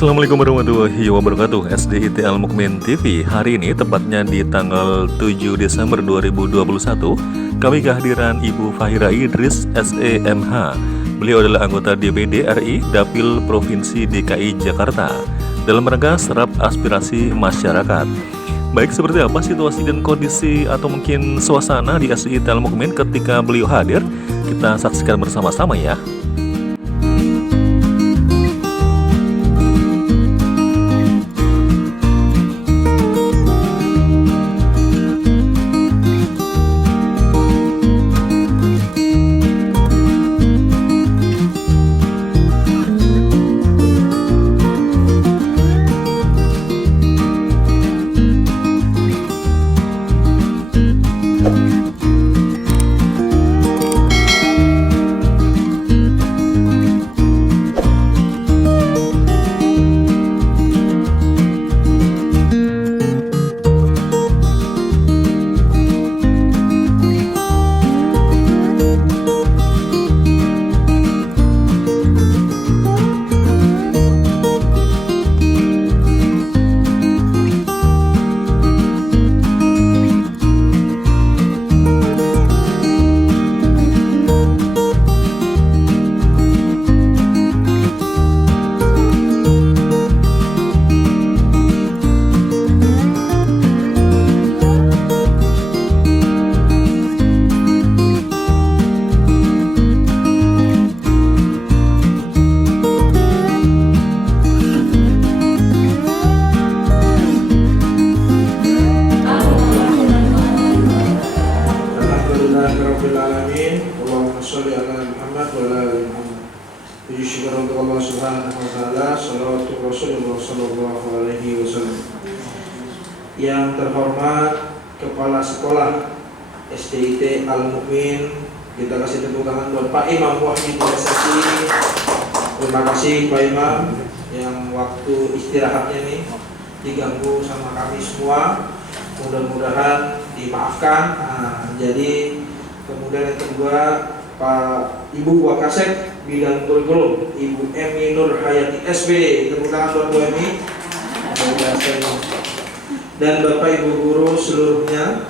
Assalamualaikum warahmatullahi wabarakatuh. SDIT Al Mukmin TV. Hari ini tepatnya di tanggal 7 Desember 2021 kami kehadiran Ibu Fahira Idris SEMH. Beliau adalah anggota DPD RI Dapil Provinsi DKI Jakarta dalam rangka serap aspirasi masyarakat. Baik, seperti apa situasi dan kondisi atau mungkin suasana di SDIT Al Mukmin ketika beliau hadir? Kita saksikan bersama-sama ya. Allahumma sholli ala Muhammad wa ala ali Muhammad. Puji syukur untuk Allah Subhanahu wa taala, salawatu Rasulullah sallallahu alaihi wasallam. Yang terhormat Kepala Sekolah SDIT Al Mukmin, kita kasih tepuk tangan buat Pak Imam Wahid Sesi. Terima kasih Pak Imam yang waktu istirahatnya nih diganggu sama kami semua. Mudah-mudahan dimaafkan. Jadi kemudian yang kedua Pak Ibu Wakasek bidang kurikulum Ibu Emi Nur Hayati SB. Tepuk tangan buat Bu Emi. Dan Bapak Ibu guru seluruhnya.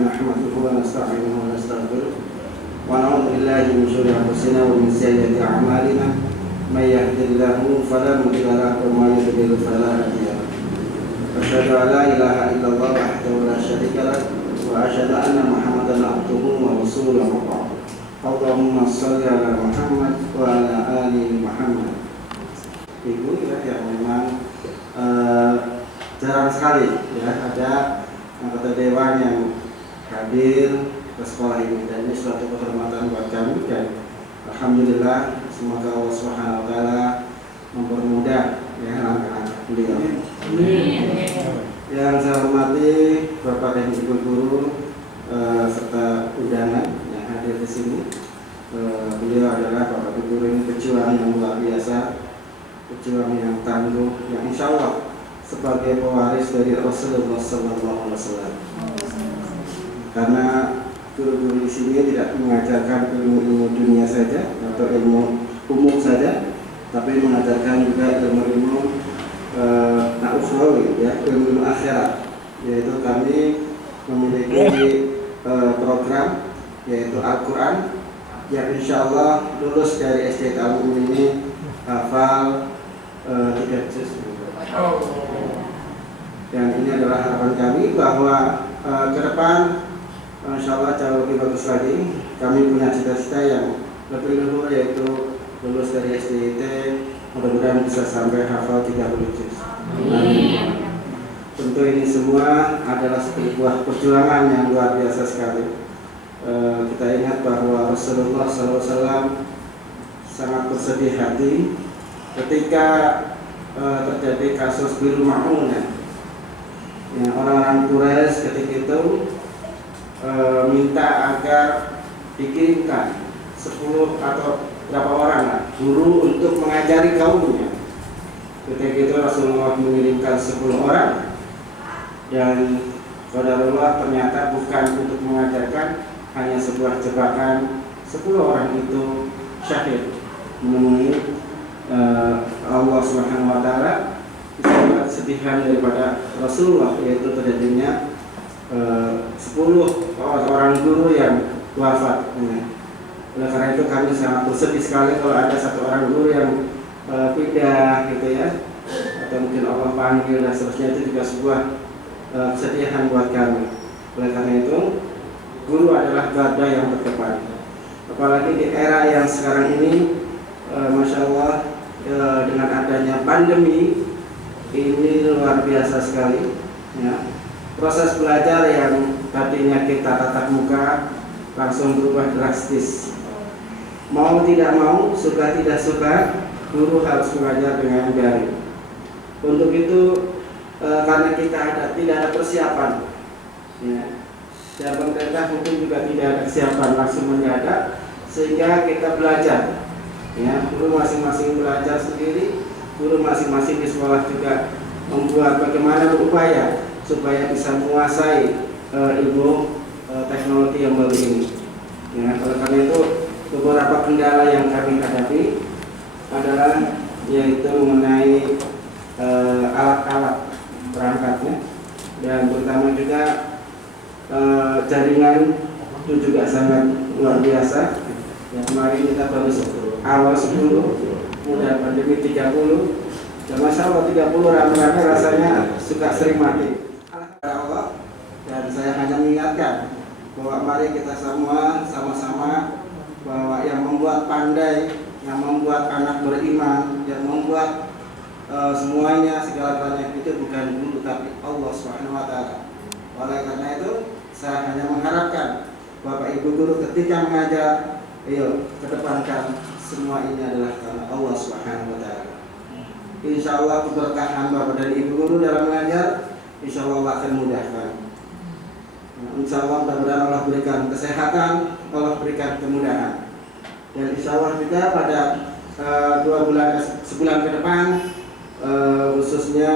نحمده ونستعينه ونستغفره ونعوذ بالله من شرور انفسنا ومن سيئات اعمالنا من يهد الله فلا مضل له ومن يضلل فلا هادي له أشهد أن لا إله إلا الله وحده لا شريك له وأشهد أن محمدا عبده ورسوله اللهم صل على محمد وعلى آل محمد. Ibu yang memang jarang sekali ya ada anggota dewan yang hadir ke sekolah ini, dan ini suatu kehormatan buat kami, dan alhamdulillah semoga Allah Subhanahu wa taala mempermudah ya langkah beliau. Yang saya hormati Bapak dan Ibu guru serta undangan yang hadir di sini. Beliau adalah Bapak Ibu guru ini pejuang yang luar biasa, pejuang yang tangguh, yang insya Allah sebagai pewaris dari Rasulullah SAW. Karena guru-guru di sini tidak mengajarkan ilmu-ilmu dunia saja atau ilmu umum saja, tapi mengajarkan juga ilmu-ilmu ukhrawi, ya, ilmu akhirat. Yaitu kami memiliki program yaitu Al-Quran yang insya Allah lulus dari SDIT Al Mukmin ini hafal 3 juz. Dan ini adalah harapan kami bahwa ke depan insya Allah jauh lebih bagus lagi. Kami punya cita-cita yang lebih luhur, yaitu lulus dari SDIT, mudah-mudahan bisa sampai hafal 30 juz. Tentu ini semua adalah sebuah perjuangan yang luar biasa sekali. Kita ingat bahwa Rasulullah SAW sangat bersedih hati ketika terjadi kasus Biru Ma'unah. Orang-orang Quraisy ketika itu minta agar dikirimkan 10 atau berapa orang lah guru untuk mengajari kaumnya. Ketika itu Rasulullah mengirimkan 10 orang, dan qadarullah ternyata bukan untuk mengajarkan, hanya sebuah jebakan. 10 orang itu syahid menemui Allah Subhanahu wa taala. Disebut kesedihan daripada Rasulullah, yaitu terjadinya 10 orang guru yang wafat. Oleh karena itu kami sangat bersedih sekali kalau ada satu orang guru yang pindah gitu ya, atau mungkin Allah panggil dan seterusnya. Itu juga sebuah kesedihan buat kami. Oleh karena itu guru adalah garda yang terdepan, apalagi di era yang sekarang ini. Masya Allah, dengan adanya pandemi ini luar biasa sekali ya. Proses belajar yang tadinya kita tatap muka langsung berubah drastis. Mau tidak mau, suka tidak suka, guru harus mengajar dengan daring. Untuk itu karena kita tidak ada persiapan ya, dan pemerintah mungkin juga tidak ada kesiapan langsung mendadak, sehingga kita belajar ya. Guru masing-masing belajar sendiri, guru masing-masing di sekolah juga membuat bagaimana berupaya supaya bisa menguasai ilmu teknologi yang baru ini ya. Oleh karena itu beberapa kendala yang kami hadapi adalah yaitu mengenai alat-alat perangkatnya, dan terutama juga jaringan itu juga sangat luar biasa ya. Kemarin kita baru awal 10, kemudian pandemi 30, dan Masya Allah 30 rame-rame rasanya suka sering mati. Allah, dan saya hanya mengingatkan bahwa mari kita semua sama-sama bahwa yang membuat pandai, yang membuat anak beriman, yang membuat semuanya segala-galanya itu bukan guru tapi Allah Subhanahu wa taala. Oleh karena itu saya hanya mengharapkan Bapak Ibu guru ketika mengajar, ayo kedepankan semua ini adalah karena Allah Subhanahu wa taala. Insya Allah keberkahan Bapak dan Ibu guru dalam mengajar, insya Allah akan mudahkan. Insya Allah mudah-mudahan Allah berikan kesehatan, Allah berikan kemudahan. Dan insya Allah juga pada sebulan ke depan, khususnya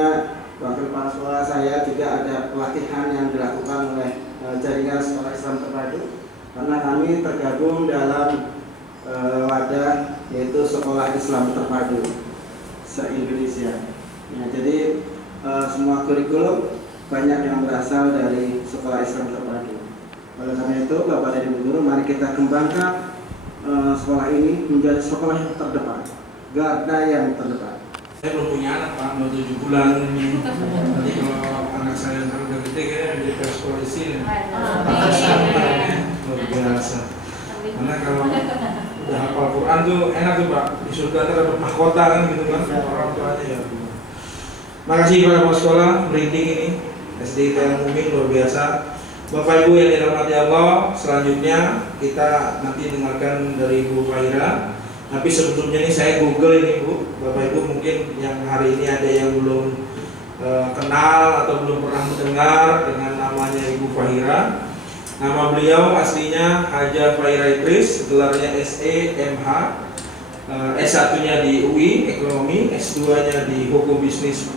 wakil kepala sekolah saya juga ada pelatihan yang dilakukan oleh jaringan sekolah Islam terpadu, karena kami tergabung dalam wadah yaitu sekolah Islam terpadu se-Indonesia. Ya, jadi semua kurikulum banyak yang berasal dari sekolah Islam terpadu. Oleh karena itu Bapak dan Ibu guru, mari kita kembangkan sekolah ini menjadi sekolah yang terdepan, garda yang terdepan. Saya belum punya anak Pak, mau 7 bulan. Nanti kalau anak saya ntar udah gede kayaknya jadi pers polisi nih. Luar biasa. Karena kalau udah hafal Quran tuh enak tuh Pak, di surga tuh dapat mahkota kan gitu kan, orang tuanya ya. Makasih kepada kepala sekolah merinding ini, SD ITL Muming luar biasa. Bapak Ibu yang dirahmati Allah, selanjutnya kita nanti dengarkan dari Ibu Fahira. Tapi sebelumnya ini saya Google ini Bu, Bapak Ibu mungkin yang hari ini ada yang belum kenal atau belum pernah mendengar dengan namanya Ibu Fahira. Nama beliau aslinya Haja Fahira Idris, gelarnya SEMH, S1-nya di UI Ekonomi, S2-nya di Hukum Bisnis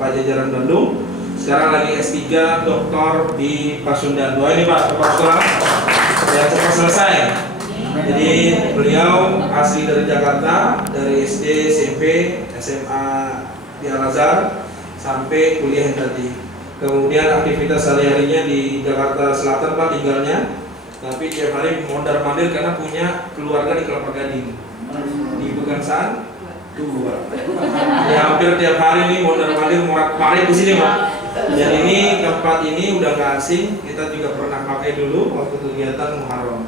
Pajajaran Bandung. Sekarang lagi S3 doktor di Pasundan. Doa ini Pak, Kepala Sekolah yang cepat selesai. Jadi beliau asli dari Jakarta, dari SD, SMP, SMA di Al-Azhar sampai kuliah tadi. Kemudian aktivitas sehari-harinya di Jakarta Selatan Pak tinggalnya, tapi tiap hari mondar-mandir karena punya keluarga di Kelapa Gading. Di Pegangsaan 2. Ya hampir tiap hari ini mondar-mandir morat-marit di sini Pak. Dan ini tempat ini udah nggak asing, kita juga pernah pakai dulu waktu kegiatan Muharram.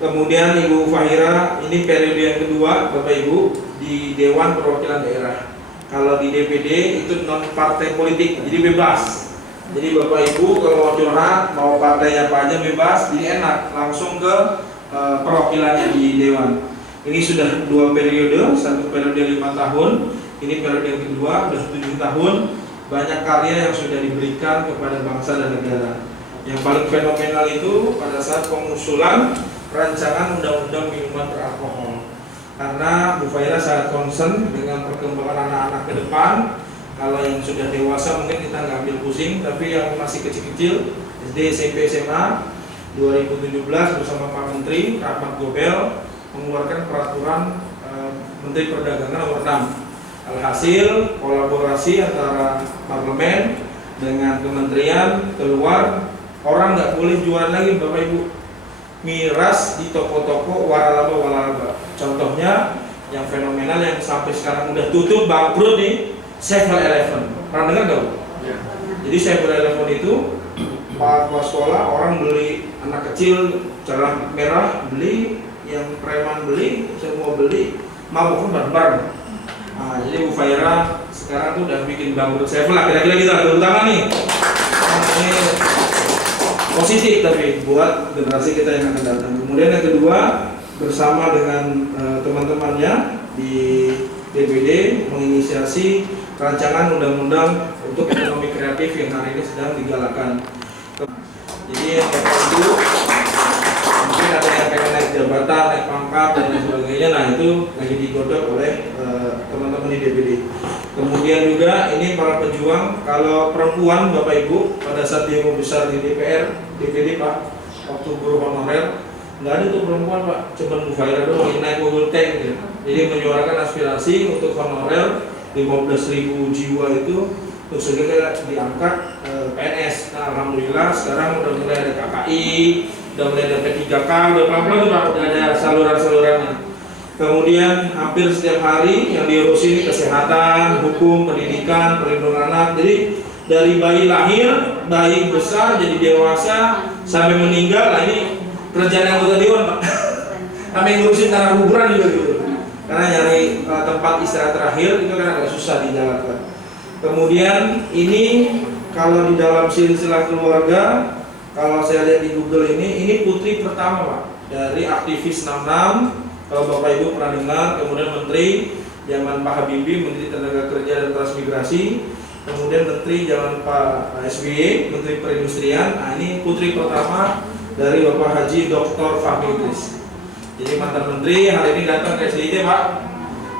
Kemudian Ibu Fahira ini periode yang kedua Bapak Ibu di Dewan Perwakilan Daerah. Kalau di DPD itu non partai politik, jadi bebas. Jadi Bapak Ibu kalau mau curhat mau partainya apa aja bebas, jadi enak langsung ke perwakilannya di Dewan. Ini sudah 2 periode, satu periode 5 tahun, ini periode yang kedua sudah 7 tahun. Banyak karya yang sudah diberikan kepada bangsa dan negara. Yang paling fenomenal itu pada saat pengusulan rancangan undang-undang minuman beralkohol. karena Bu Faira sangat concern dengan perkembangan anak-anak ke depan. Kalau yang sudah dewasa mungkin kita nggak ambil pusing, tapi yang masih kecil-kecil SD, SMP, SMA 2017 bersama Pak Menteri rapat Gobel mengeluarkan peraturan Menteri Perdagangan nomor 6. Alhasil kolaborasi antara parlemen dengan kementerian keluar, orang nggak boleh jualan lagi Bapak Ibu miras di toko-toko waralaba. Contohnya yang fenomenal yang sampai sekarang udah tutup bangkrut nih, 7-Eleven. Pernah dengar nggak Bu? Ya. Jadi 7-Eleven itu pas sekolah orang beli, anak kecil jalan merah beli, yang preman beli, semua beli, mabuk bareng-bareng. Nah, jadi Bu Faira sekarang tuh udah bikin bangkrut 7 lah, kira-kira gitu lah, terutama nih. Nah, ini positif tapi buat generasi kita yang akan datang. Kemudian yang kedua, bersama dengan teman-temannya di DPD menginisiasi rancangan undang-undang untuk ekonomi kreatif yang hari ini sedang digalakkan. Jadi yang Bapak Ibu mungkin ada yang pengen naik jabatan, naik pangkat dan lain sebagainya, nah itu lagi digodok oleh teman-teman di DPD. Kemudian juga ini para pejuang, kalau perempuan Bapak Ibu pada saat demo besar di DPR, DPD Pak, waktu guru honorer, nggak ada tuh perempuan Pak, cuma Bu Faira doang yang naik mobil tank gitu. Jadi menyuarakan aspirasi untuk honorer 15.000 jiwa itu untuk segera diangkat PNS. Nah, alhamdulillah sekarang udah mulai ada KKI, udah mulai ada P3K, udah pelan-pelan tuh Pak, udah ada saluran-salurannya. Kemudian hampir setiap hari yang diurus ini kesehatan, hukum, pendidikan, perlindungan anak. Jadi dari bayi lahir, bayi besar, jadi dewasa, sampai meninggal, nah ini kerjaan anggota dewan Pak. Kami ngurusin tanah kuburan juga gitu. Karena nyari tempat istirahat terakhir itu kan agak susah dijalankan. Kemudian ini kalau di dalam silsilah keluarga, kalau saya lihat di Google ini putri pertama Pak dari aktivis 66. Kalau Bapak Ibu pernah dengar, kemudian Menteri zaman Pak Habibie, Menteri Tenaga Kerja dan Transmigrasi, kemudian Menteri zaman Pak SBY, Menteri Perindustrian. Nah ini putri pertama dari Bapak Haji Dr. Fahmi Idris. Jadi mantan Menteri hari ini datang ke SDIT Pak.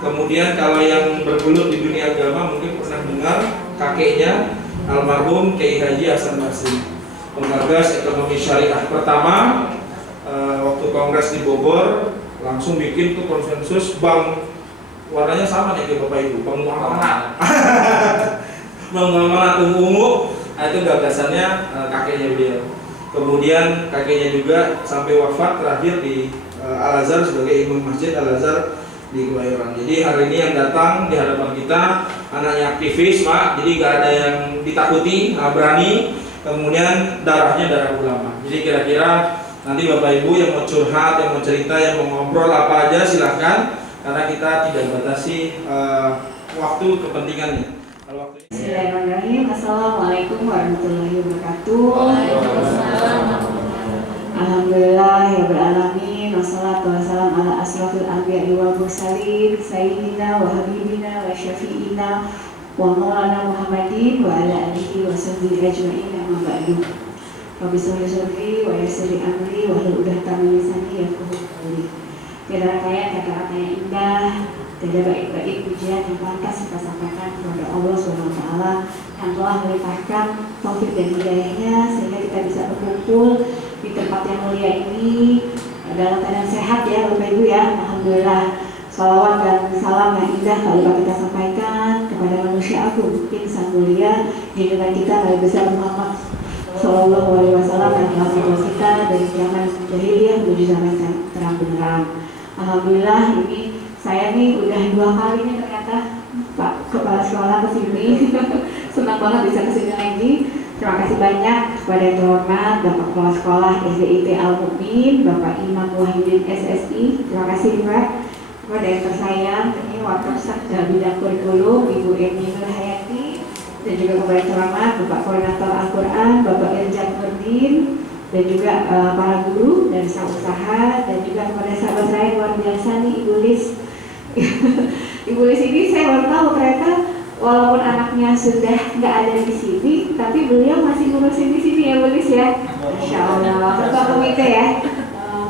Kemudian kalau yang bergelut di dunia agama mungkin pernah dengar kakeknya almarhum Kiai Haji Hasan Basri, penggagas ekonomi syariah pertama. Waktu kongres di Bogor langsung bikin tuh konsensus bank warnanya sama nih kayak Bapak Ibu, bank amanat. Bank amanat ungu, nah, itu gagasannya kakeknya beliau. Kemudian kakeknya juga sampai wafat terakhir di Al-Azhar sebagai imam masjid Al-Azhar di Kebayoran. Jadi hari ini yang datang di hadapan kita anaknya aktivis Pak, jadi gak ada yang ditakuti, berani. Kemudian darahnya darah ulama. Jadi kira-kira nanti Bapak Ibu yang mau curhat, yang mau cerita, yang mau ngobrol apa aja silahkan, karena kita tidak batasi waktu kepentingannya. Kalau waktunya. Bismillahirrahmanirrahim. Assalamualaikum warahmatullahi wabarakatuh. Alhamdulillah ya beralamin. Wassalatu wassalam ala asrafil anbiya'i wal mursalin sayyidina wa habibina wa syafi'ina wa maulana Muhammadin wa ala alihi wa sahbihi ajma'in, amma ba'du. Rabbi sholli sadri wa yassir li amri wa hlul 'uqdatam min lisani yafqahu qawli. Tiada kaya kata-kata yang indah, tiada baik-baik pujian yang pantas kita sampaikan kepada Allah SWT yang telah melimpahkan taufik dan hidayahnya sehingga kita bisa berkumpul di tempat yang mulia ini dalam keadaan sehat ya Bapak Ibu ya. Alhamdulillah. Salawat dan salam yang indah tak lupa kita sampaikan kepada manusia agung, insan mulia junjungan kita Nabi besar Muhammad Sallallahu Alaihi Wasallam yang telah membawa kita dari zaman jahiliyah menuju zaman terang benderang. Alhamdulillah ini saya nih udah 2 kali nih ternyata Pak Kepala Sekolah kesini. Senang banget bisa kesini lagi. Terima kasih banyak kepada yang terhormat Bapak Kepala Sekolah SDIT Al-Mukmin, Bapak Imam Wahyudin SSI. Terima kasih Pak. Kepada yang tersayang, ini Wakapsek Bidang Kurikulum Ibu Eni Nurhayati, dan juga kepada yang terhormat Bapak Koordinator Al-Quran Bapak Irjan Nurdin, dan juga para guru dan usaha, dan juga kepada sahabat saya luar biasa nih Ibu Lis. Ibu Lis ini saya baru tahu ternyata walaupun anaknya sudah nggak ada di sini, tapi beliau masih ngurusin di sini ya Bu Lis ya. Masya Allah, ketua komite ya.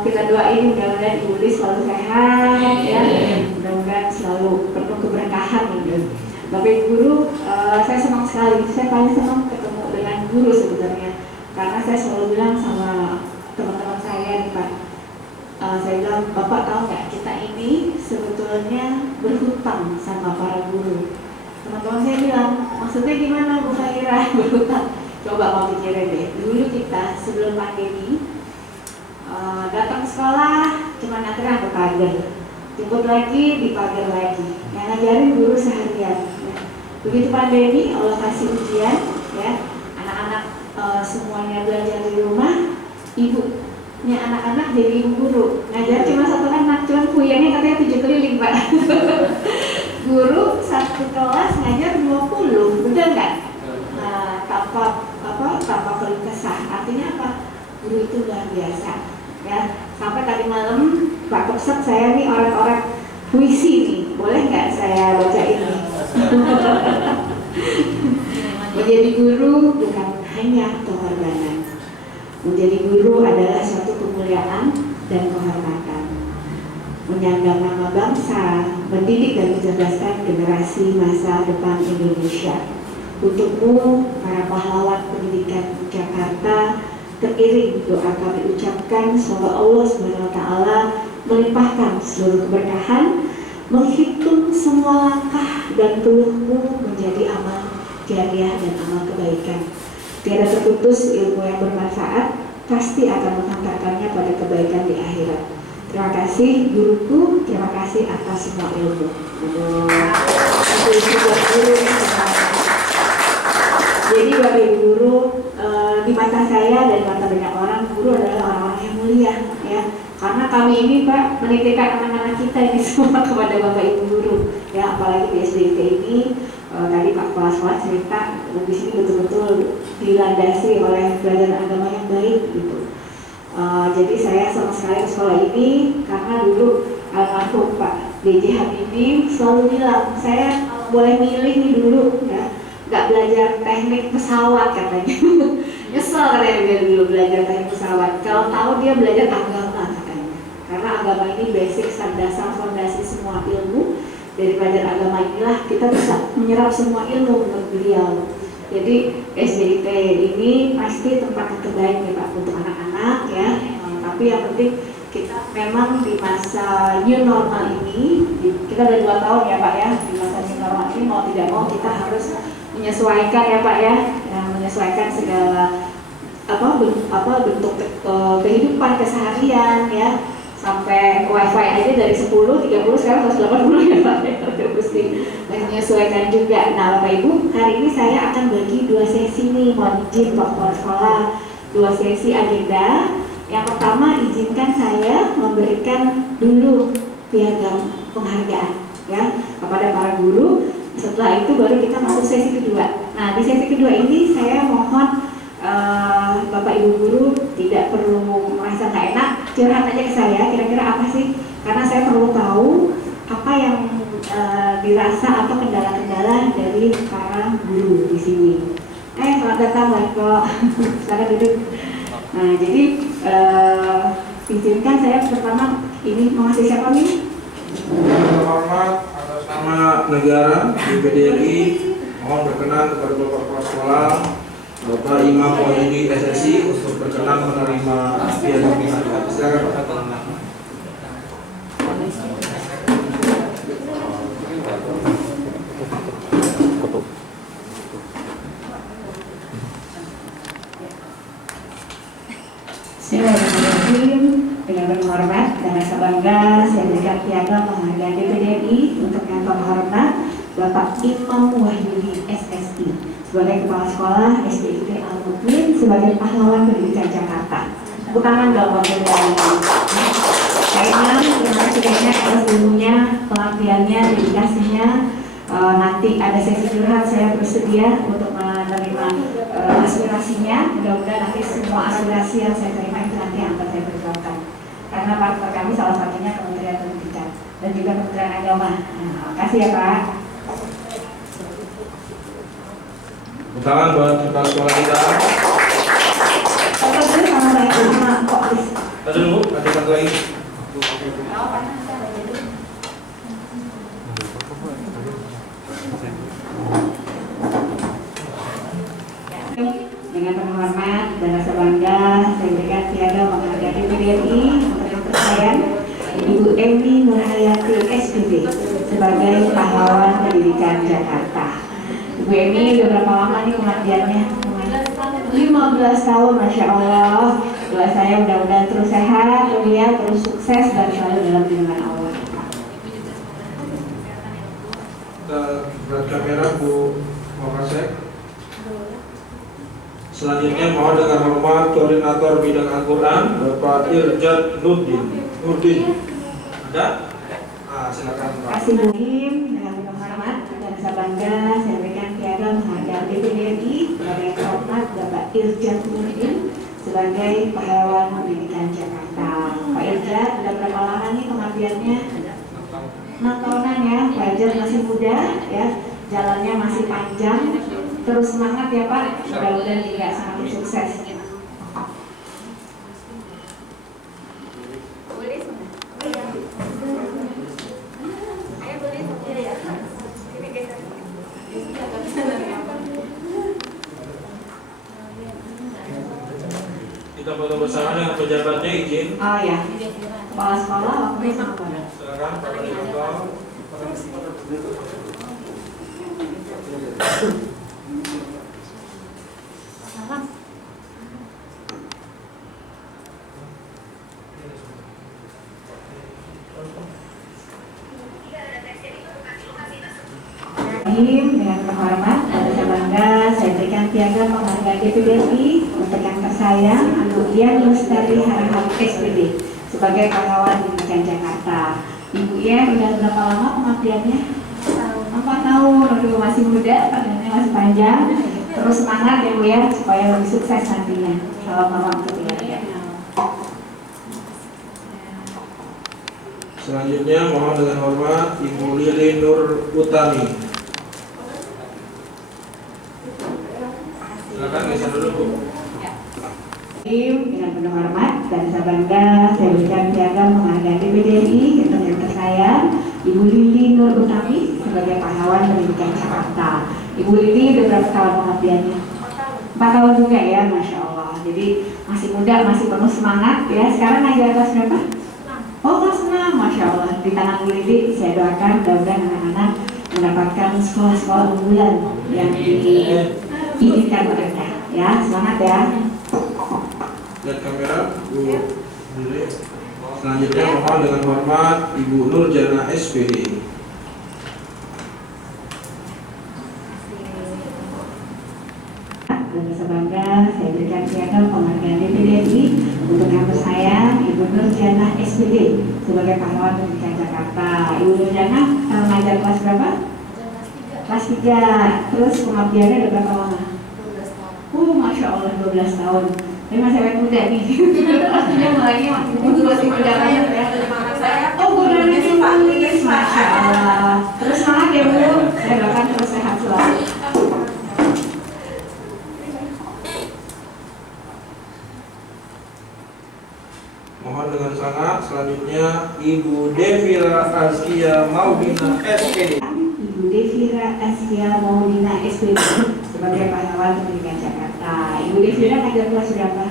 kita doain mudah-mudahan Ibu Lis selalu sehat ya, mudah-mudahan selalu penuh keberkahan gitu. Bapak Ibu Guru, saya senang sekali, saya paling senang ketemu dengan guru sebenarnya, karena saya selalu bilang sama teman-teman saya nih Pak, saya bilang, Bapak tahu nggak, kita ini sebetulnya berhutang sama para guru. Teman-teman saya bilang, maksudnya gimana Bu Fahira berhutang? Coba mau pikirin deh, dulu kita sebelum pandemi datang ke sekolah cuma nganterin ke pagar, jemput lagi di pagar lagi, yang ngajarin guru seharian. Begitu pandemi, Allah kasih ujian, ya, anak-anak semuanya belajar di rumah, ibunya anak-anak jadi ibu guru, ngajar cuma satu anak, cuma kuyennya katanya 7 keliling Pak. Guru satu kelas ngajar 20, betul nggak? Nah, tanpa keluh kesah, artinya apa? Guru itu luar biasa, ya. Sampai tadi malam Pak Kopsat saya nih orang-orang puisi nih, boleh nggak saya baca ini? Menjadi guru bukan hanya pengorbanan. Menjadi guru adalah suatu kemuliaan dan kehormatan. Menyandang nama bangsa, mendidik dan mencerdaskan generasi masa depan Indonesia. Untukmu, para pahlawan pendidikan Jakarta, teriring doa kami ucapkan semoga Allah SWT melimpahkan seluruh keberkahan, menghitung semua langkah dan peluhmu menjadi amal jariah dan amal kebaikan. Tiada terputus ilmu yang bermanfaat, pasti akan menghantarkannya pada kebaikan di akhirat. Terima kasih guruku, terima kasih atas semua ilmu. Jadi Bapak Ibu Guru, di mata saya dan di mata banyak orang, guru adalah orang-orang yang mulia, ya. Karena kami ini Pak menitipkan anak-anak kita ini semua kepada Bapak Ibu Guru, ya. Apalagi di SDIT ini, tadi Pak Kepala Sekolah cerita, di sini betul-betul dilandasi oleh pelajaran agama yang baik, gitu. Jadi saya sama sekali ke sekolah ini karena dulu almarhum Pak DJ Habibie selalu bilang, saya boleh milih nih dulu, ya. Gak belajar teknik pesawat katanya. Nyesel katanya dia dulu belajar teknik pesawat. Kalau tahu dia belajar agama katanya. Karena agama ini basic, dasar, fondasi semua ilmu. Dari pelajaran agama inilah kita bisa menyerap semua ilmu menurut beliau. Jadi SDIT ini pasti tempat yang terbaik ya Pak untuk anak-anak, ya. Tapi yang penting kita memang di masa new normal ini, kita udah 2 tahun ya Pak ya, di masa new normal ini mau tidak mau kita harus menyesuaikan ya Pak ya, menyesuaikan segala bentuk kehidupan keseharian ya, sampai wifi aja dari 10, 30 sekarang 180 ya Pak ya, mesti menyesuaikan juga. Nah Bapak Ibu, hari ini saya akan bagi 2 sesi nih, mohon izin Pak Kepala Sekolah, 2 sesi agenda. Yang pertama izinkan saya memberikan dulu piagam penghargaan ya kepada para guru. Setelah itu baru kita masuk sesi kedua. Nah di sesi kedua ini saya mohon Bapak Ibu Guru tidak perlu merasa nggak enak, curhat aja ke saya kira-kira apa sih, karena saya perlu tahu apa yang dirasa atau kendala-kendala dari para guru di sini. Selamat datang Bapak, silakan duduk. Nah jadi izinkan saya pertama ini mengasih siapa nih? Terhormat atas nama negara BPDRI, mohon berkenan kepada Bapak Kepala Sekolah, Bapak Imam Wahyudi SSI untuk berkenan menerima piagam penghargaan. Silakan Pak. Bismillahirrahmanirrahim. Dengan berhormat dan rasa bangga saya berikan piagam penghargaan BPDRI untuk yang terhormat Bapak Imam Wahyudi SSI sebagai Kepala Sekolah SDIT Al-Mukmin sebagai pahlawan pendidikan Jakarta. Tepuk tangan dong Bapak Imam. Saya terima kasih banyak atas ilmunya, pengabdiannya, dedikasinya. Nanti ada sesi curhat, saya bersedia untuk menerima aspirasinya. Mudah-mudahan nanti semua aspirasi yang saya terima itu nanti akan saya perjuangkan. Karena partner kami salah satunya Kementerian Pendidikan dan juga Kementerian Agama. Terima kasih ya Pak. Tangan buat kepala sekolah kita. Foto dulu sama saya sama Kok Lis. Tadi dulu, nanti satu lagi. BDNI untuk yang tersayang Ibu Emi Nurhayati SPD sebagai pahlawan pendidikan Jakarta. Ibu Emi udah berapa lama nih pengabdiannya? 15 tahun, Masya Allah. Doa saya mudah-mudahan terus sehat, terus sukses dan selalu dalam lindungan Allah. Berat kamera Bu Mokasek. Selanjutnya mohon dengan hormat Koordinator Bidang Al-Quran Bapak Irjad Nurdin. Ada? Silakan Pak. Kasih Muhim dengan penuh hormat dan bangga saya berikan piagam penghargaan BPDNI sebagai hormat Bapak Irjad Nurdin sebagai pahlawan pendidikan Jakarta. Pak Irjad sudah berapa lama nih pengabdiannya? 6 tahunan ya. Pak Irjad masih muda ya, jalannya masih panjang. Terus semangat ya Pak, mudah-mudahan juga semakin sukses. Kita foto bersama dengan pejabatnya, izin. Oh ya, kepala sekolah waktu itu apa? Silakan Pak Direktur. Dengan terhormat dan bangga saya berikan piagam penghargaan BPDNI untuk yang tersayang Ibu Ian Lestari Harahap SPD sebagai pahlawan pendidikan Jakarta. Ibu Ian udah berapa lama pengabdiannya? 4 tahun. Aduh, masih muda, badannya masih panjang. Terus semangat ya Bu ya, supaya lebih sukses nantinya. Salam hormat untuk keluarga. Selanjutnya mohon dengan hormat Ibu Lili Nur Utami. Silakan geser dulu Bu. Dengan penuh hormat dan bangga saya berikan piagam penghargaan BPDNI untuk yang tersayang Ibu Lili Nur Utami sebagai pahlawan pendidikan Jakarta. Ibu Lili udah berapa tahun pengabdiannya? 4 tahun juga ya, Masya Allah. Jadi masih muda, masih penuh semangat ya. Sekarang ngajar kelas berapa? Oh, kelas 6, Masya Allah. Di tangan Bu Lili saya doakan mudah-mudahan anak-anak mendapatkan sekolah-sekolah unggulan yang diinginkan mereka. Ya, semangat ya. Lihat kamera Bu Lili. Selanjutnya mohon dengan hormat Ibu Nurjana SPD. Dan sebangga saya berikan piagam penghargaan BPDNI untuk yang tersayang Ibu Nurjana SPD sebagai pahlawan pendidikan Jakarta. Ibu Nurjana ngajar kelas berapa? Kelas 3. Terus pengabdiannya udah berapa lama? 12 tahun. Masya Allah 12 tahun. Ini masih awet muda nih. Dia mulainya masih muda banget ya. Oh, bukan lagi Pak. Masya Allah. Terus semangat ya Bu. Saya doakan terus sehat selalu. Mohon dengan sangat. Selanjutnya Ibu Devira Azkia Maudina SPD. Ibu Devira Azkia Maudina SPD sebagai pahlawan pendidikan Jakarta. Ibu Devira ngajar kelas berapa?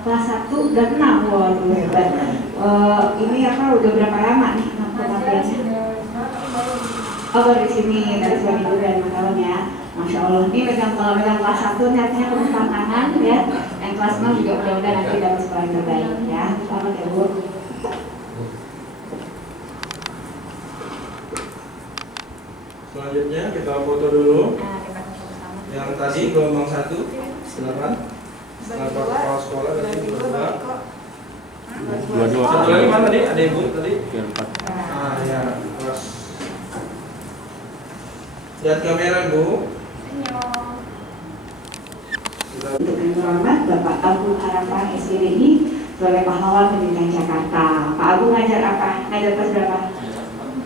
Kelas 1 dan 6. Waduh, hebat. Ini apa udah berapa lama nih pengabdiannya? Oh, dari sini, dari sebagai ibu dan 5 tahun ya. Masya Allah. Ini kalau megang kelas 1 artinya penuh tantangan ya. Yang kelas 6 juga mudah-mudahan nanti dapat sekolah yang terbaik ya. Selamat ya Bu. Selanjutnya kita foto dulu. Yang tadi gelombang 1, silakan. Setelah kepala sekolah tadi berdua. Satu lagi mana tadi? Ada Ibu tadi? 4. Ya, kelas. Lihat kamera Bu. Untuk yang terhormat Bapak Agung Arafah SPDI sebagai pahlawan pendidikan Jakarta. Pak Agung ngajar apa? Ngajar kelas berapa?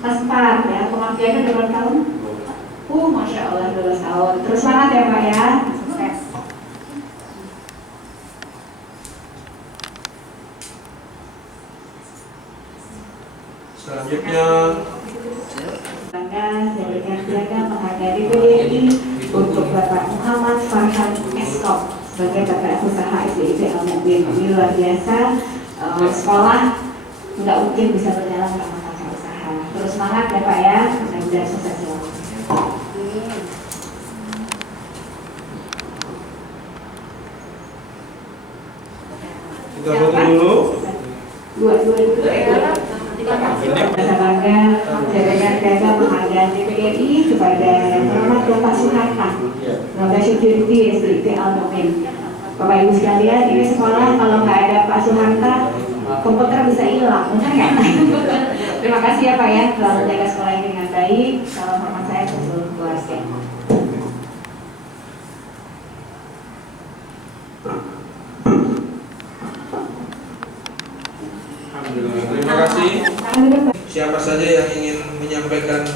Kelas 4 ya. Pengabdiannya berapa tahun? Masya Allah 12 tahun. Terus semangat ya Pak ya. Sukses. Selanjutnya Bangga saya berikan piagam penghargaan BPDNI untuk Bapak Muhammad Farhan Eskop sebagai Bapak Usaha SDIP Al-Mukmin. Ini luar biasa sekolah nggak mungkin bisa berjalan tanpa kakak usaha. Terus semangat ya Pak ya, mudah-mudahan sukses selalu. Kita foto dulu. Dua ya. Rasa bangga menjalankan piagam penghargaan DPRI kepada Yang Terhormat Bapak Soeharto, Lembaga Security SDIT Al-Mu'min. Bapak Ibu sekalian, ini sekolah kalau nggak ada Pak Soeharto, komputer bisa hilang, benar nggak? Terima kasih ya Pak ya, telah menjaga sekolah ini dengan baik. Salam hormat saya ke seluruh keluarga. Alhamdulillah. Terima kasih. Siapa saja yang ingin menyampaikan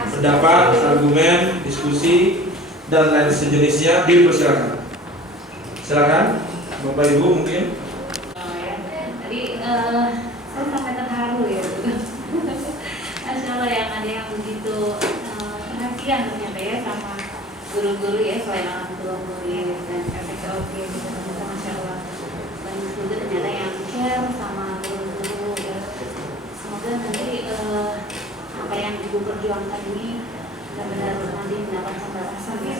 pendapat, argumen, diskusi, dan lain sejenisnya, dipersilakan. Silakan, Bapak Ibu mungkin. Tadi saya sampai terharu ya. Masya Allah yang ada yang begitu perhatian ternyata ya sama guru-guru ya, selain orang tua murid dan FKOP gitu. Masya Allah banyak juga ternyata yang care sama guru-guru ya. Semoga nanti apa yang ibu perjuangkan ini benar-benar nanti mendapat pembalasan ya.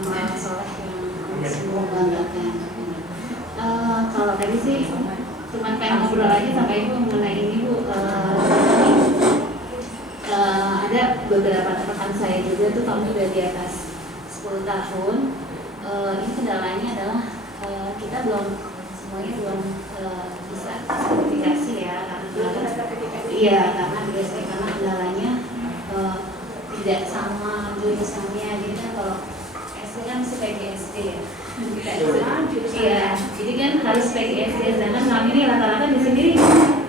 Amal soleh yang semua banggakan. Kalau tadi sih cuma pengen ngobrol aja sama ibu mengenai ini Bu. Ada beberapa rekan saya juga tuh kami udah di atas 10 tahun. Ini kendalanya adalah kita semuanya belum bisa sertifikasi ya, karena kendalanya tidak sama jurusannya. Jadi kan kalau SD kan mesti PGSD ya. Iya, jadi kan harus PGSD. Sedangkan kami ini rata-rata di sini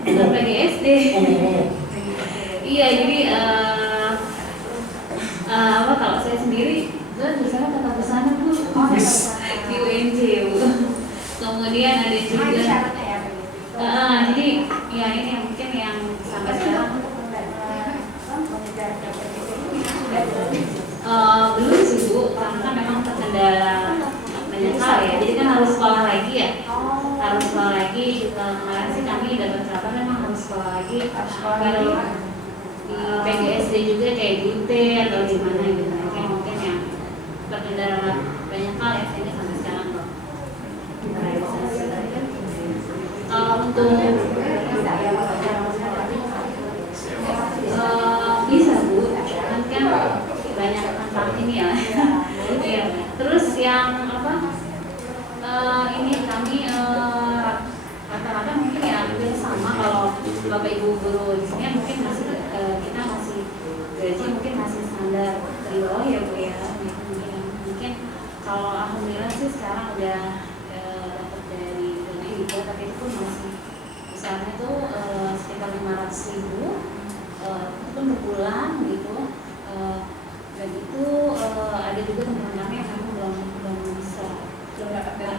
bukan PGSD. Iya, jadi kalau saya sendiri jurusannya tata busana Bu di UNJ Bu. Kemudian ada juga jadi ya ini yang mungkin yang sampai sekarang belum sih Bu, karena memang terkendala banyak hal ya. Jadi kan harus sekolah lagi ya, harus sekolah lagi. Kemarin sih kami dapat kabar memang harus sekolah lagi. Kalau di PGSD juga kayak di UT atau di mana gitu, kayak mungkin yang terkendala banyak hal ya, sehingga sampai sekarang belum terrealisasi. Untuk bisa Bu, kan banyak tentang ini ya. Ya. Terus yang ini kami rata-rata mungkin ya hampir sama. Kalau Bapak Ibu guru di sini mungkin masih kita masih gaji mungkin masih standar dari bawah ya Bu ya. Mungkin kalau alhamdulillah sih sekarang udah dapat dari juga, tapi itu pun masih besarnya tuh sekitar 500.000 itu pun per bulan gitu. Dan itu ada juga teman-teman kami yang kami belum bisa dapat ya.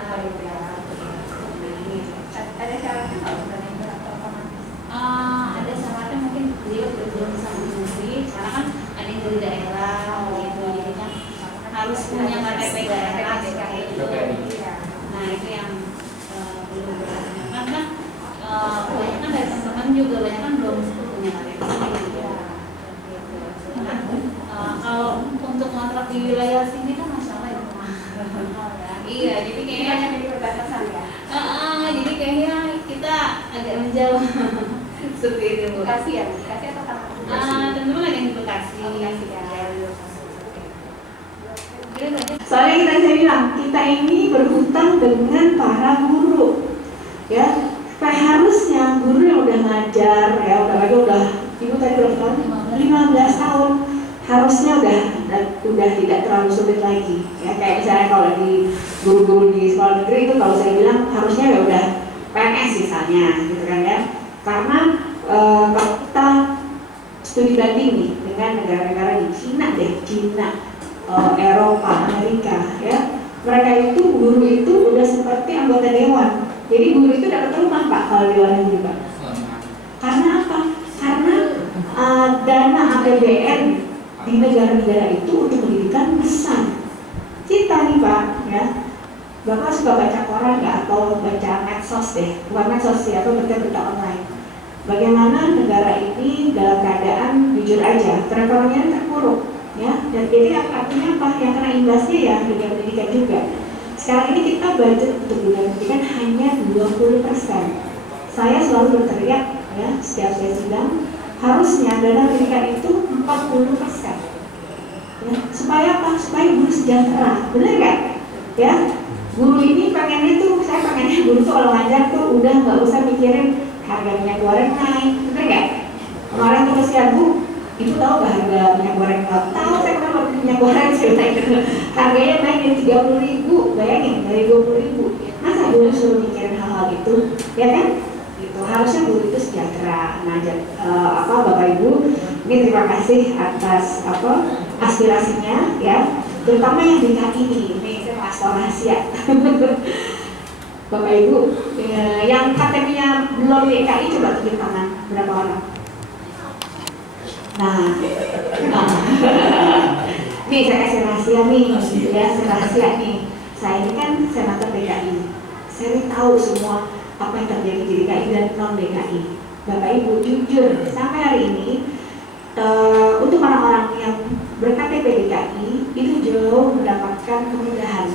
Ada syaratnya nggak? Ada syaratnya mungkin beliau belum bisa memenuhi, karena kan ada yang dari daerah gitu, jadi kan harus punya KTP daerah kayak gitu. Nah itu yang belum berhasil. Karena banyak kan dari teman-teman juga banyak kan belum punya KTP gitu. Kalau untuk kontrak di wilayah sini kan masalah ya. Iya, jadi kayaknya jadi perbatasan ya. Jadi kayaknya kita agak menjauh seperti itu Bu. Bekasi ya, Bekasi atau Tangerang? Teman-teman ada yang di Bekasi. Soalnya saya bilang kita ini berhutang dengan para guru, ya. Harusnya guru yang udah ngajar, ya udah ibu tadi berapa tahun? 15 tahun. Harusnya udah tidak terlalu sulit lagi, ya. Kayak misalnya kalau di guru-guru di sekolah negeri itu kalau saya bilang harusnya ya udah PNS misalnya, gitu kan ya. Karena kalau kita studi banding nih dengan negara-negara di Cina, Eropa, Amerika, ya, mereka itu guru itu udah seperti anggota dewan. Jadi guru itu dapat rumah Pak kalau di luar negeri Pak. Karena apa? Karena dana APBN di negara-negara itu untuk pendidikan besar. Kita nih Pak, ya, Bapak suka baca koran nggak atau baca medsos deh, bukan medsos sih, atau berita online. Bagaimana negara ini dalam keadaan jujur aja, perekonomian terpuruk, ya. Dan jadi artinya apa? Yang kena imbasnya ya dunia pendidikan juga. Sekarang ini kita budget untuk dunia pendidikan hanya 20%. Saya selalu berteriak ya setiap saya sidang, harusnya dana pendidikan itu 40%. Ya, supaya apa? Supaya guru sejahtera, benar nggak? Ya, guru ini pengennya tuh, saya pengennya guru tuh kalau ngajar tuh udah nggak usah mikirin harga minyak goreng naik, bener nggak? Kemarin tuh kesian Bu, Ibu tahu nggak harga minyak goreng? Nggak tahu, saya kenapa minyak goreng sih naik. Harganya naik dari 30.000, bayangin dari 20.000. Masa guru suruh mikirin hal-hal gitu, ya kan? Gitu. Harusnya guru itu sejahtera. Nah, Bapak Ibu, ini terima kasih atas aspirasinya, ya. Terutama yang di KI ini saya mau kasih rahasia. Bapak Ibu, yang KTP-nya belum di KI coba tunjuk tangan, berapa orang? Nah. Nih saya kasih rahasia nih, ya rahasia nih. Saya ini kan senator DKI, saya tahu semua apa yang terjadi di DKI dan non DKI. Bapak Ibu jujur sampai hari ini untuk orang-orang yang berKTP DKI itu jauh mendapatkan kemudahan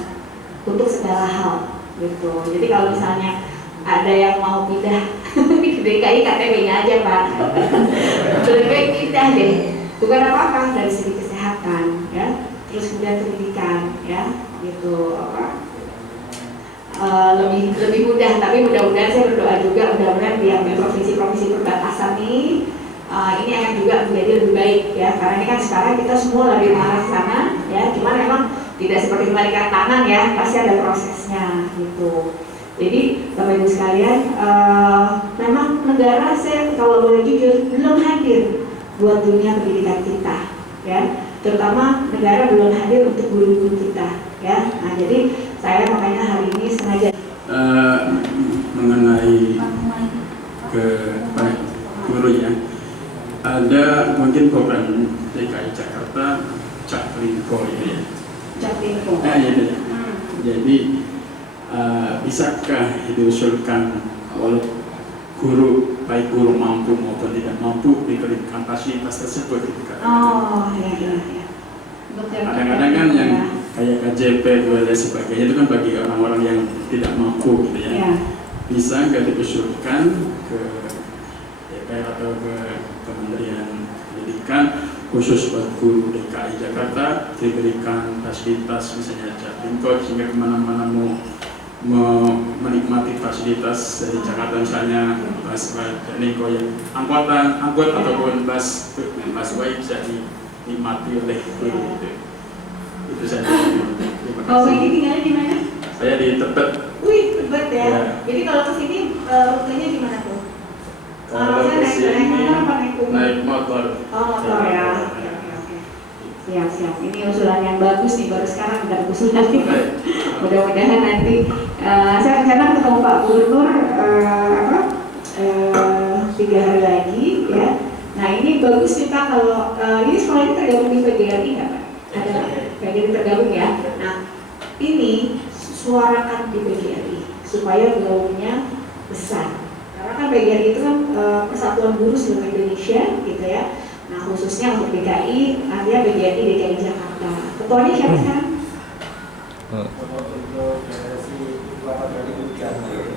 untuk segala hal gitu. Jadi kalau misalnya ada yang mau pindah ke DKI KTP-nya aja Pak, lebih baik pindah deh. Bukan apa-apa dari segi kesehatan, ya, terus kemudian pendidikan, ya, gitu apa? Lebih mudah. Tapi mudah-mudahan saya berdoa juga mudah-mudahan di provinsi-provinsi perbatasan ini akan juga menjadi lebih baik, ya, karena ini kan sekarang kita semua lagi mengarah ke sana, ya, cuman memang tidak seperti membalikan tangan, ya, pasti ada prosesnya, gitu. Jadi Bapak Ibu sekalian, memang negara saya kalau boleh jujur belum hadir buat dunia pendidikan kita, ya, terutama negara belum hadir untuk guru-guru kita, ya. Nah, jadi saya makanya hari ini sengaja mengenai ke guru ya. Ada mungkin program DKI Jakarta Caklinko ini ya. Caklinko. Ya. Jadi bisakah diusulkan oleh guru, baik guru mampu maupun tidak mampu diberikan fasilitas tersebut? Oh, ya. Kadang-kadang kan yang kayak KJP dan sebagainya itu kan bagi orang-orang yang tidak mampu gitu ya. Bisa nggak diusulkan ke DPR atau ke Kementerian Pendidikan khusus buat guru DKI Jakarta diberikan fasilitas misalnya Jaklingko sehingga kemana-mana mau menikmati fasilitas dari Jakarta misalnya bus Jaklingko yang angkot ataupun bus way bisa dinikmati oleh guru itu saja. Oh, ini tinggalnya di mana? Saya di Tebet. Wih, Tebet ya. Ya. Jadi kalau ke sini rutenya gimana tuh? Kalau ke sini naik motor. Oh, motor ya. Oke. Siap. Ini usulan yang bagus nih, baru sekarang ada usulan nih. Mudah-mudahan nanti saya rencana ketemu Pak Gubernur 3 hari lagi, ya. Nah, ini bagus nih Pak kalau ini sekolah ini tergabung di PGRI nggak Pak? Ada PGRI tergabung ya. Nah, ini suarakan di PGRI supaya gaungnya besar. Karena kan PGRI itu kan Persatuan Guru Seluruh Indonesia, gitu ya. Nah, khususnya untuk DKI, artinya PGRI DKI Jakarta. Ketuanya siapa sekarang?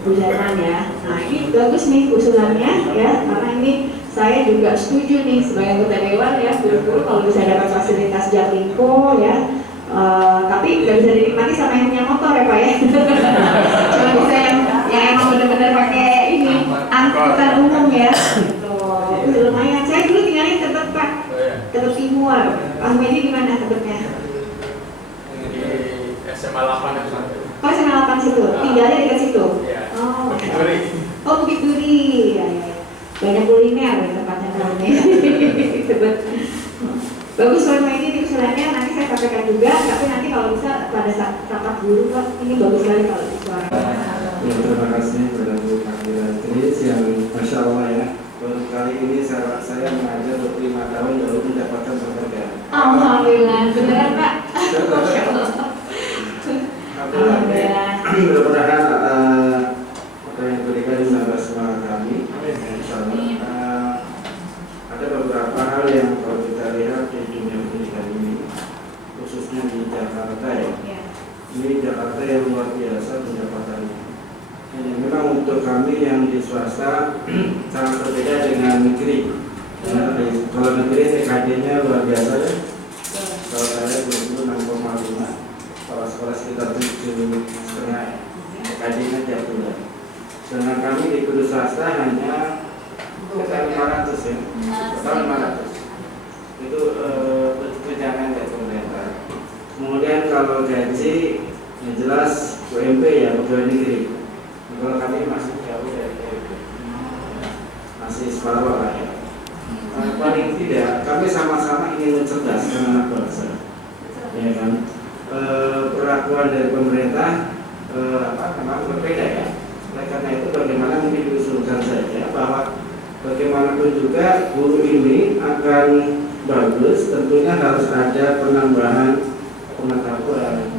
Bu Jarman ya. Nah, ini bagus nih usulannya, ya. Karena ini saya juga setuju nih sebagai anggota dewan ya, guru-guru kalau bisa dapat fasilitas Jaklingko ya. Tapi nggak bisa dinikmati sama yang punya motor ya Pak ya. Cuma bisa yang emang benar-benar pakai ini angkutan umum ya. Gitu. Itu lumayan. Saya dulu tinggalnya di Tebet Pak, Tebet Timur. Pak Medi di mana Tebetnya? Di SMA 8 itu. Oh, SMA 8 situ. Tinggalnya dekat situ. Oh, Bukit Duri. Oh, Bukit Duri. Ya. Banyak kuliner di tempatnya namanya. Tebet. Bagus soal ini usulannya, nanti saya sampaikan juga, tapi nanti kalau bisa pada saat rapat guru Pak, ini bagus sekali kalau disuarakan. Ya, terima kasih kepada Bu Fakhiratris yang Masya Allah ya, baru kali ini saya mengajar 25 tahun baru mendapatkan penghargaan. Alhamdulillah, beneran Pak. Alhamdulillah. Alhamdulillah. mudah-mudahan apa yang diberikan menambah semangat kami. Insyaallah. Ada beberapa hal yang kalau kita lihat di dunia pendidikan ini, khususnya di Jakarta ya. Ini Jakarta yang luar biasa pendapatannya. Ini memang untuk kami yang di swasta sangat berbeda dengan negeri. Kalau negeri TKD-nya luar biasa ya. Kalau saya dulu 6,5, kalau sekolah sekitar 7,5 TKD-nya tiap bulan. Dengan kami di kudu swasta hanya sekitar 500 ya, total 500. Itu tunjangan dari pemerintah. Kemudian kalau gaji yang jelas UMP ya, pegawai negeri. Kalau kami masih jauh dari UMP, masih separuh lah ya. Paling tidak kami sama-sama ingin mencerdaskan anak bangsa, ya kan. Perlakuan dari pemerintah memang berbeda ya. Oleh karena itu bagaimana mungkin diusulkan saja bahwa bagaimanapun juga guru ini akan bagus, tentunya harus ada penambahan pengetahuan,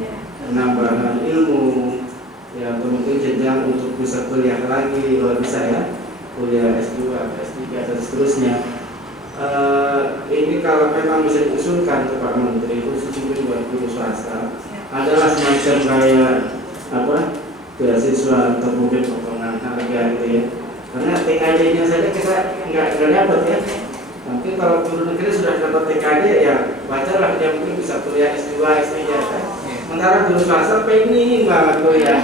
penambahan ilmu, ya mungkin jenjang untuk bisa kuliah lagi kalau bisa ya, kuliah S2, S3 dan seterusnya. Ini kalau memang bisa diusulkan ke Pak Menteri khusus untuk buat guru swasta adalah semacam kayak beasiswa atau mungkin potongan harga gitu ya. Karena TKD-nya saja kita nggak dapat ya. Nanti kalau guru negeri sudah dapat TKD ya wajarlah dia mungkin bisa kuliah S2, S3 kan. Sementara guru swasta pengen banget kuliah.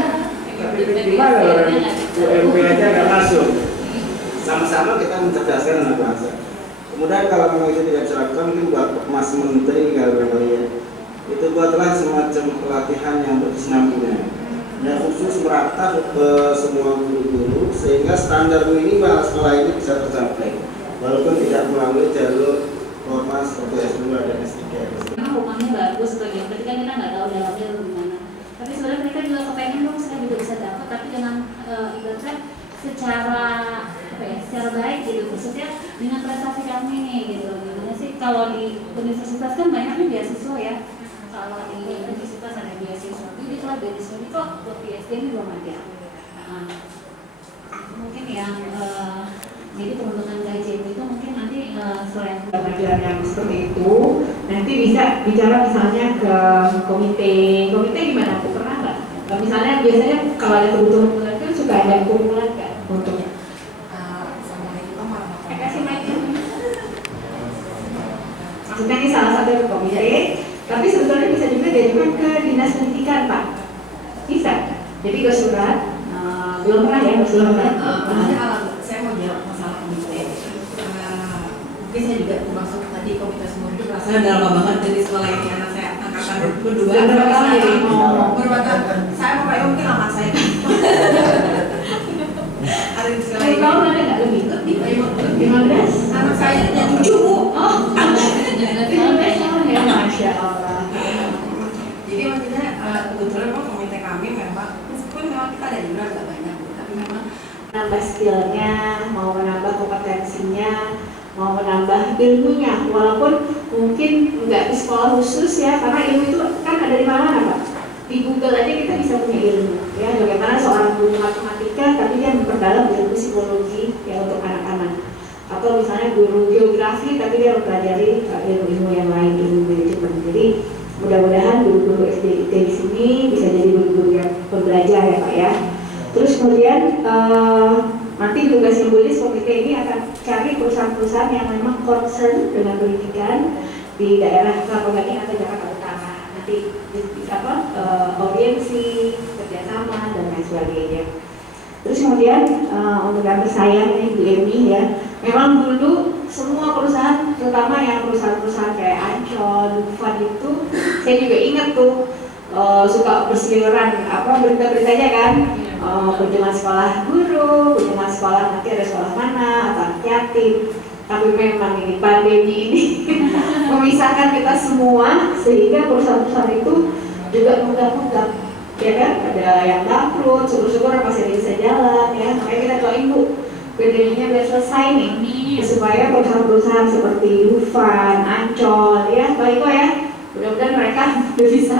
Tapi gimana orang UMP aja nggak masuk. Sama-sama kita mencerdaskan anak bangsa. Kemudian kalau memang itu tidak bisa dilakukan, mungkin buat Mas Menteri kalau ya, itu buatlah semacam pelatihan yang berkesinambungan. Dan khusus merata ke semua guru-guru sehingga standar minimal sekolah ini bisa tercapai walaupun tidak melalui jalur formal seperti S2 dan S3. Memang rumahnya bagus berarti kan kita nggak tahu dalamnya gimana. Tapi sebenarnya mereka juga kepengen dong saya juga bisa dapat, tapi dengan ibaratnya secara baik gitu, maksudnya dengan prestasi kami nih gitu. Gimana sih kalau di universitas kan banyaknya beasiswa ya. Kalau di universitas ada beasiswa, jadi kalau beasiswa ini kok buat PSD ini belum ada. Mungkin yang jadi peruntukan KJP itu mungkin nanti selain pelajaran yang seperti itu nanti bisa bicara misalnya ke komite gimana aku pernah nggak? Misalnya biasanya kalau ada kebutuhan itu suka ada kumpulan nggak untuk kasih mic-nya. Maksudnya ini salah satu komite, tapi sebetulnya bisa juga diajukan ke dinas pendidikan Pak, bisa. Jadi ke surat, belum pernah ya bersurat. Saya mau jawab masalah komite. Mungkin saya juga termasuk tadi komite semua itu rasanya udah lama banget dari sekolah ini anak saya angkatan kedua. Berapa tahun? Saya mau Pak mungkin lama saya. Ada di sekolah ini. Tahun ada nggak lebih? 15. Anak saya jadi 7 Bu. Oh, 15 tahun ya, Masya Allah. Jadi maksudnya kebetulan komite kami memang meskipun memang kita ada jumlah nggak banyak, tapi memang menambah skillnya, mau menambah kompetensinya, mau menambah ilmunya, walaupun mungkin nggak di sekolah khusus ya, karena ilmu itu kan ada di mana-mana Pak. Di Google aja kita bisa punya ilmu, ya bagaimana seorang guru matematika tapi dia memperdalam ilmu psikologi ya untuk anak-anak, atau misalnya guru geografi tapi dia mempelajari ilmu-ilmu yang lain, ilmu manajemen. Jadi mudah-mudahan guru-guru SD di sini bisa jadi guru-guru yang pembelajar ya Pak ya. Terus kemudian nanti tugas simbolis komite ini akan cari perusahaan-perusahaan yang memang concern dengan pendidikan di daerah Kelapa Gading atau Jakarta Utara. Nanti audiensi, kerjasama dan lain sebagainya. Terus kemudian untuk yang tersayang ini Bu Emi ya, memang dulu semua perusahaan, terutama yang perusahaan-perusahaan kayak Ancol, Dufan itu, saya juga ingat tuh suka berseliweran berita-beritanya kan. Kunjungan sekolah guru, kunjungan sekolah nanti ada sekolah mana atau anak yatim. Tapi memang ini pandemi ini memisahkan kita semua sehingga perusahaan-perusahaan itu juga mudah-mudah, ya kan? Ada yang bangkrut, syukur-syukur masih bisa jalan ya. Makanya kita doain Bu, pandeminya biar selesai nih, supaya perusahaan-perusahaan seperti Dufan, Ancol, ya baik kok ya. Mudah-mudahan mereka bisa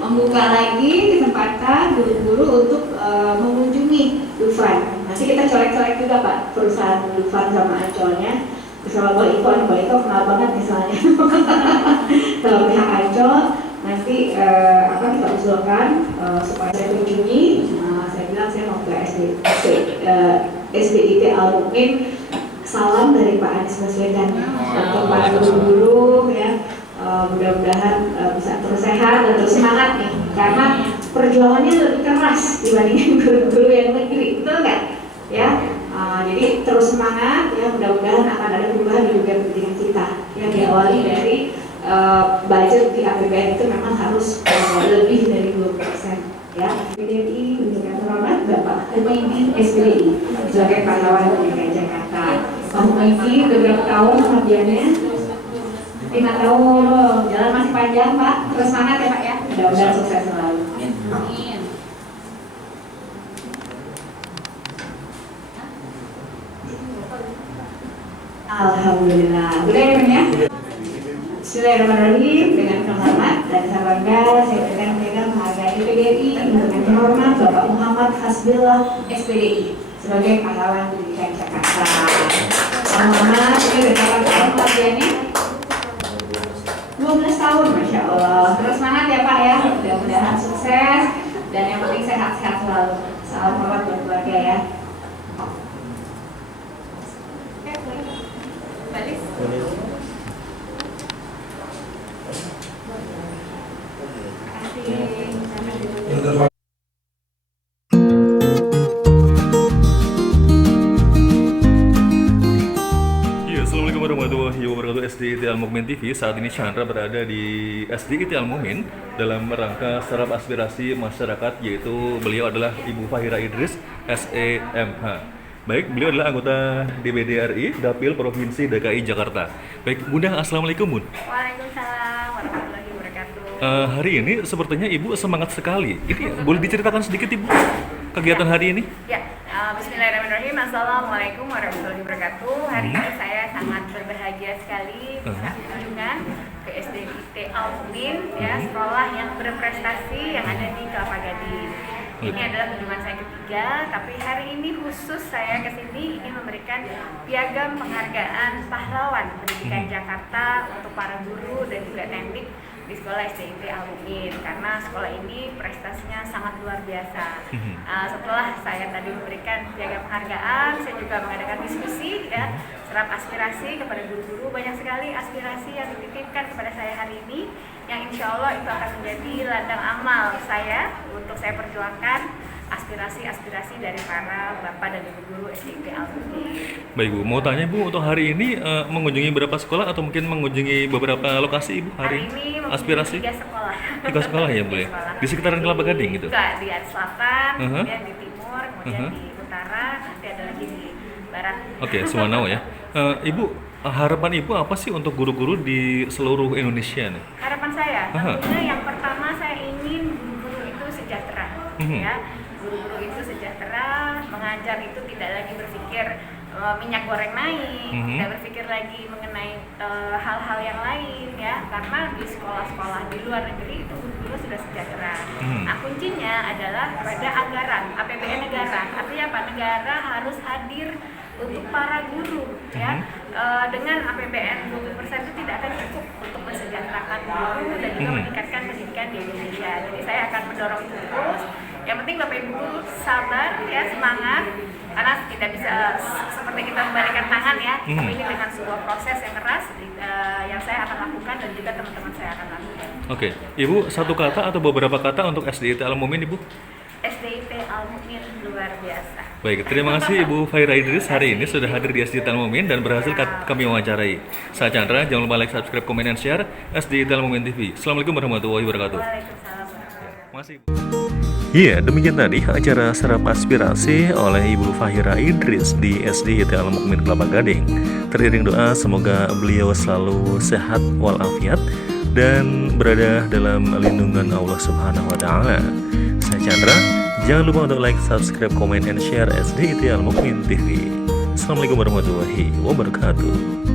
membuka lagi kesempatan guru-guru guru untuk mengunjungi Dufan. Nanti kita colek-colek juga Pak perusahaan Dufan sama Ancolnya. Misalnya Boliko kenal banget misalnya. Kalau pihak Ancol nanti kita usulkan supaya saya kunjungi. Saya bilang saya mau ke SDIT Al-Mu'min. Salam dari Pak Anies Baswedan untuk para guru-guru ya. Mudah-mudahan bisa terus sehat dan terus semangat nih, karena perjuangannya lebih keras dibandingin guru-guru yang negeri, betul nggak? Ya, jadi terus semangat ya. Mudah-mudahan akan ada perubahan di dunia pendidikan kita yang diawali dari budget di APBN itu memang harus lebih dari 20% ya. PDI untuk yang terhormat Bapak Humaydi SBDI sebagai pahlawan pendidikan Jakarta. Pak Humaydi udah berapa tahun pengabdiannya? 5 tahun, jalan masih panjang Pak, terus semangat ya Pak ya, mudah-mudahan sukses selalu. Amin. Alhamdulillah, udah ya Bang ya? Bismillahirrahmanirrahim, dengan hormat dan saya bangga saya berikan menghargai PDI dengan terhormat Bapak Muhammad Hasbillah SPDI sebagai pahlawan pendidikan Jakarta. Pak Muhammad, ini berapa tahun pengabdiannya? 12 tahun, Masya Allah. Terus semangat ya Pak ya, mudah-mudahan sukses dan yang penting sehat-sehat selalu. Salam hormat buat keluarga ya. Balis. Assalamualaikum warahmatullahi wabarakatuh. SDIT Al-Mu'min TV. Saat ini Chandra berada di SDIT Al-Mu'min dalam rangka serap aspirasi masyarakat, yaitu beliau adalah Ibu Fahira Idris SEMH. Baik, beliau adalah anggota DPD RI Dapil Provinsi DKI Jakarta. Baik, Bunda, Assalamualaikum Bun. Waalaikumsalam warahmatullahi wabarakatuh. Hari ini sepertinya Ibu semangat sekali. Ini boleh diceritakan sedikit Ibu kegiatan hari ini? Ya, bismillahirrahmanirrahim. Assalamualaikum warahmatullahi wabarakatuh. Hari ini saya sangat berbahagia sekali bisa kunjungan ke SDIT Al-Mu'min ya, sekolah yang berprestasi yang ada di Kelapa Gading. Ini adalah kunjungan saya ketiga, tapi hari ini khusus saya kesini ingin memberikan piagam penghargaan pahlawan pendidikan Jakarta untuk para guru dan juga teknik di sekolah SDIT Al-Mu'min, karena sekolah ini prestasinya sangat luar biasa. Setelah saya tadi memberikan piagam penghargaan, saya juga mengadakan diskusi ya, serap aspirasi kepada guru-guru. Banyak sekali aspirasi yang dititipkan kepada saya hari ini, yang insya Allah itu akan menjadi ladang amal saya untuk saya perjuangkan aspirasi-aspirasi dari para bapak dan ibu guru SDIT Al-Mu'min. Baik Bu, mau tanya Bu, untuk hari ini mengunjungi berapa sekolah atau mungkin mengunjungi beberapa lokasi Ibu hari ini? Aspirasi? 3 sekolah. 3 sekolah ya Bu ya? Di sekitaran Kelapa Gading gitu? Juga di selatan, kemudian di timur, kemudian di utara, nanti ada lagi di barat. Oke, Suwanau ya. Ibu, harapan Ibu apa sih untuk guru-guru di seluruh Indonesia nih? Harapan saya, tentunya yang pertama saya ingin guru-guru itu sejahtera, ya. Guru-guru itu sejahtera, mengajar itu tidak lagi berpikir minyak goreng naik, tidak berpikir lagi mengenai hal-hal yang lain ya, karena di sekolah-sekolah di luar negeri itu guru sudah sejahtera. Nah, kuncinya adalah pada anggaran APBN negara. Artinya apa? Negara harus hadir untuk para guru ya. Dengan APBN 20% itu tidak akan cukup untuk mensejahterakan guru dan juga meningkatkan pendidikan di Indonesia. Jadi saya akan mendorong terus. Yang penting Bapak Ibu guru sabar ya, semangat, karena tidak bisa seperti kita membalikan tangan ya. Tapi ini dengan sebuah proses yang keras yang saya akan lakukan dan juga teman-teman saya akan lakukan. Oke, Ibu satu kata atau beberapa kata untuk SDIT Al-Mu'min Ibu? SDIT Al-Mu'min luar biasa. Baik, terima kasih Ibu Fahira Idris hari ini sudah hadir di SDIT Al-Mu'min dan berhasil kami wawancarai. Saya Chandra, jangan lupa like, subscribe, komen, dan share SDIT Al-Mu'min TV. Assalamualaikum warahmatullahi wabarakatuh. Waalaikumsalam warahmatullahi wabarakatuh. Masih. Iya, demikian tadi acara serap aspirasi oleh Ibu Fahira Idris di SDIT Al-Mu'min Kelapa Gading. Teriring doa semoga beliau selalu sehat walafiat dan berada dalam lindungan Allah Subhanahu wa taala. Saya Chandra, jangan lupa untuk like, subscribe, komen, dan share SDIT Al-Mu'min TV. Assalamualaikum warahmatullahi wabarakatuh.